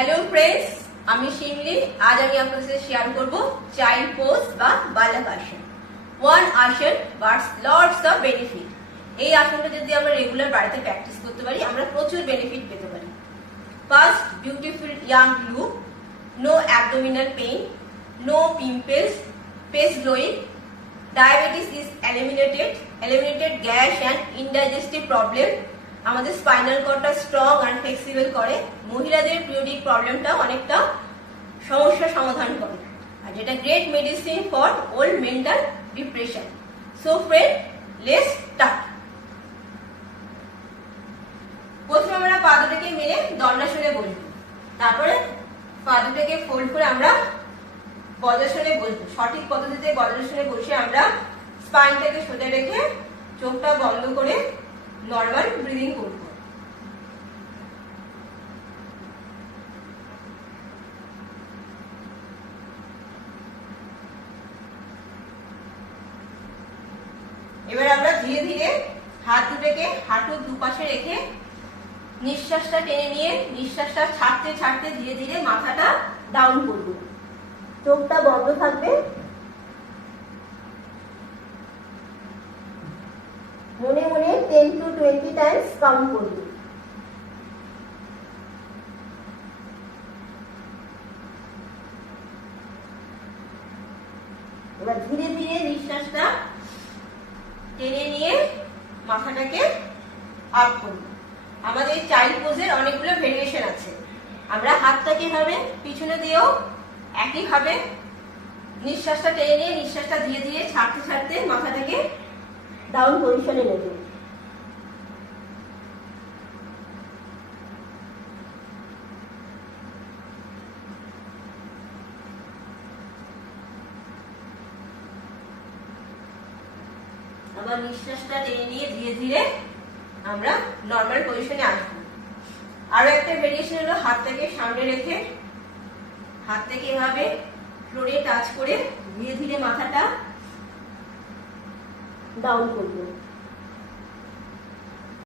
Hello friends, আমি শিমলি। আজ আমি আপনাদের সাথে শেয়ার করব চাইল্ড পোজ বা বালক আসন। ওয়ান আসন বাটস লটস অফ বেনিফিট। এই আসনটা যদি আমরা রেগুলার বাড়িতে প্র্যাকটিস করতে পারি আমরা প্রচুর বেনিফিট পেতে পারি। First, beautiful young look, no abdominal pain, no pimples, face glowing, diabetes is eliminated gas and indigestive problem. আমাদের স্পাইনাল কর্ডটা স্ট্রং অ্যান্ড ফ্লেক্সিবল করে। মহিলাদের পিরিয়ডিক প্রবলেমটা অনেকটা সমস্যার সমাধান করে। আর যেটা great medicine for old mental depression. So friend, let's start. প্রথমে আমরা পা দুটোকে মেলে দণ্ডাসনে বসবো, তারপরে পা দুটোকে ফোল্ড করে আমরা বজ্রাসনে বসবো। সঠিক পদ্ধতিতে বজ্রাসনে বসে আমরা স্পাইনটাকে সোজা রেখে চোখটা বন্ধ করে নর্মাল ব্রিদিং করব। এবার আমরা ধীরে ধীরে হাত দুটোকে হাঁটুর দুপাশে রেখে নিঃশ্বাসটা টেনে নিয়ে নিঃশ্বাসটা ছাড়তে ছাড়তে ধীরে ধীরে মাথাটা ডাউন করব। চোখটা বন্ধ থাকবে। মনে মনে 10 to 20 টাইমস কাউন্ট করব। এবার ধীরে ধীরে নিঃশ্বাসটা টেনে নিয়ে মাথাটাকে আপ করব। আমাদের চাইল্ড পোজের অনেকগুলো ভেরিয়েশন আছে। আমরা হাতটাকে ভাবে পিছনে দিয়েও একইভাবে নিঃশ্বাসটা টেনে নিয়ে নিঃশ্বাসটা ধীরে ধীরে ছাড়তে ছাড়তে মাথাটাকে ডাউন পজিশনে নেব। আবার নিঃশ্বাসটা টেনে নিয়ে ধীরে ধীরে আমরা নর্মাল পজিশনে আসবো। আরো একটা ভেরিয়েশন হলো হাতটাকে সামনে রেখে হাতটাকে এভাবে ফ্লোরে টাচ করে ধীরে ধীরে মাথাটা ডাউন করবো।